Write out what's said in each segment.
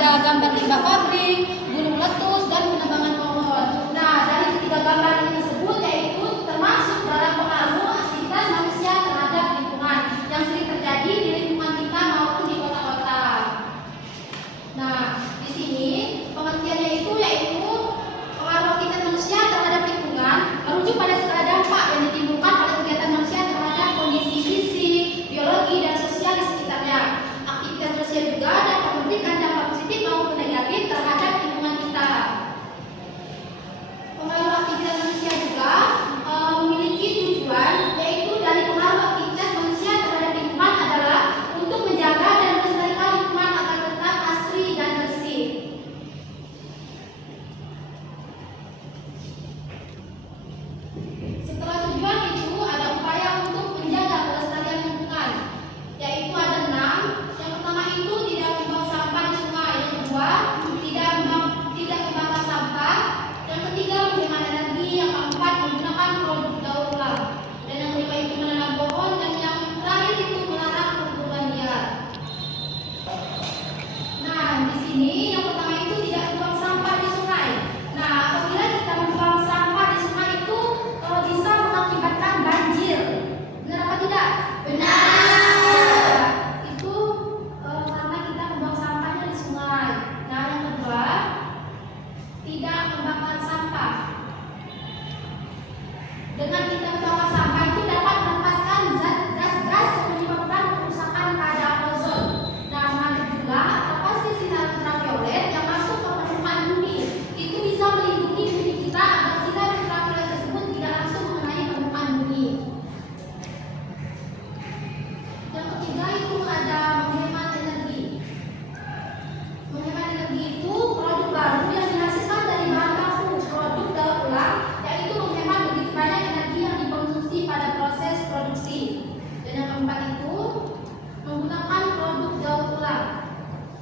ada gambar limbah pabrik, gunung meletus, dan penebangan pohon. Nah, dari ketiga gambar ini tersebut yaitu termasuk dalam pengaruh aktivitas manusia terhadap lingkungan yang sering terjadi di lingkungan kita maupun di kota-kota. Nah, di sini pengertiannya itu yaitu pengaruh aktivitas manusia terhadap lingkungan merujuk pada segala dampak yang ditimbulkan oleh kegiatan manusia terhadap kondisi fisik, biologi, dan sosial di sekitarnya. Aktivitas manusia juga dapat memberikan dampak positif maupun negatif terhadap lingkungan kita. Pengaruh aktivitas manusia juga memiliki tujuan, yaitu dari pengaruh aktivitas manusia terhadap lingkungan adalah untuk menjaga dan melestarikan lingkungan agar tetap asri dan bersih. Setelah tujuan itu ada upaya untuk menjaga kelestarian lingkungan, yaitu ada 6. Yang pertama itu tidak membuang sampah di sungai, yang kedua tidak membakar sampah, yang ketiga menghemat energi, yang keempat menggunakan produk daur ulang, dan yang kelima itu menanam pohon, dan yang terakhir itu melarang perburuan liar. Nah, di sini yang pertama itu tidak membuang sampah di sungai. Nah, apabila kita membuang sampah di sungai itu bisa mengakibatkan banjir. Benar apa tidak? Benar. Itu karena kita membuang sampahnya di sungai. Nah, yang kedua, tidak membakar sampah. Dengan kita membakar sampah itu dapat melepaskan gas-gas yang menyebabkan kerusakan pada ozon. Nah, mengandung juga kapasitas sinar ultraviolet yang masuk ke permukaan bumi. Itu bisa melindungi bumi kita agar sinar ultraviolet tersebut tidak langsung mengenai permukaan bumi. Yang ketiga itu ada menghemat energi. Menghemat energi itu produk baru yang dihasilkan dari bahan baku produk daur ulang, yaitu menghemat begitu banyak energi yang dikonsumsi pada proses produksi. Dan yang keempat itu menggunakan produk daur ulang.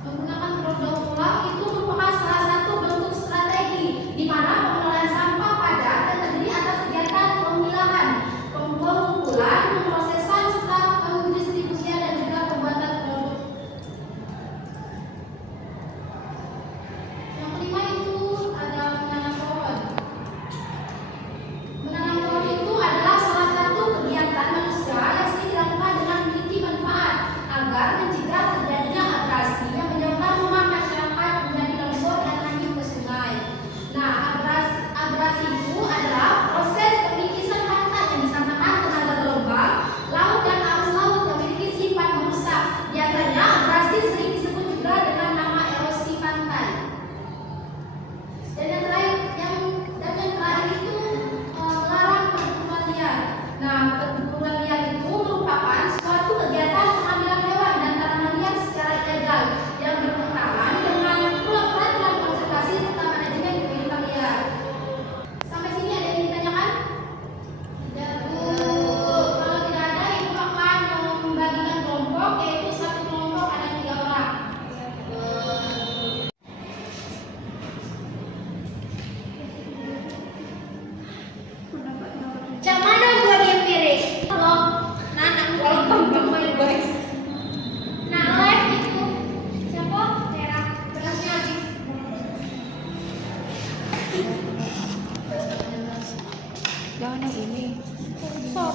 Menggunakan produk daur ulang itu merupakan salah satu bentuk strategi di mana pengelolaan sampah padat dan terdiri atas kegiatan pemilahan, pengumpulan, pemrosesan, serta pendistribusian dan juga pembuatan produk. Yang kelima itu ada menanam pohon. Menanam pohon itu adalah salah satu kegiatan manusia yang sering dilakukan dengan memiliki manfaat agar mencegah terjadinya abrasi yang menyebabkan rumah masyarakat menjadi longsor dan hanyut ke sungai. Nah, abrasi itu adalah proses pemikisan habitat yang disamakan tenaga gelombang, laut dan arus laut yang memiliki sifat merusak. Biasanya abrasi sering disebut juga dengan nama erosi pantai. Dan yang terakhir itu melarang perburuan liar. Nah, perburuan liar itu merupakan suatu kegiatan pengambilan hewan dan tanaman liar secara ilegal yang bertentangan dengan peraturan konservasi serta manajemen kehidupan liar. Sampai sini ada yang ditanyakan? Tidak, Bu. Kalau tidak ada, Ibu akan membagikan kelompok, yaitu satu kelompok ada 3 orang. Cak mana buat yang piring? Halo, Nana. Welcome to my guys. Nah, live itu siapa? Merah. Berasnya habis. Jangan yang ini. Sok.